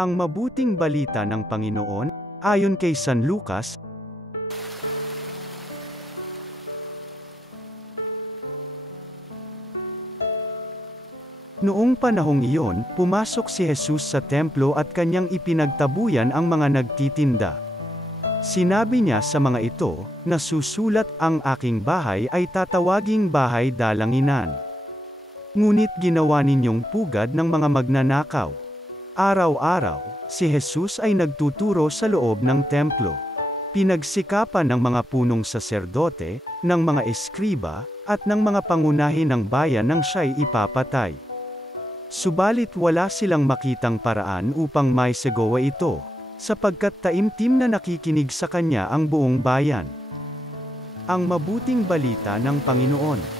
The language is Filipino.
Ang mabuting balita ng Panginoon, ayon kay San Lucas. Noong panahong iyon, pumasok si Jesus sa templo at kanyang ipinagtabuyan ang mga nagtitinda. Sinabi niya sa mga ito, "Nasusulat, ang aking bahay ay tatawaging bahay dalanginan. Ngunit ginawa ninyong pugad ng mga magnanakaw." Araw-araw, si Jesus ay nagtuturo sa loob ng templo. Pinagsikapan ng mga punong saserdote, ng mga eskriba, at ng mga pangunahin ng bayan nang siya'y ipapatay. Subalit wala silang makitang paraan upang maisagawa ito, sapagkat taimtim na nakikinig sa kanya ang buong bayan. Ang mabuting balita ng Panginoon.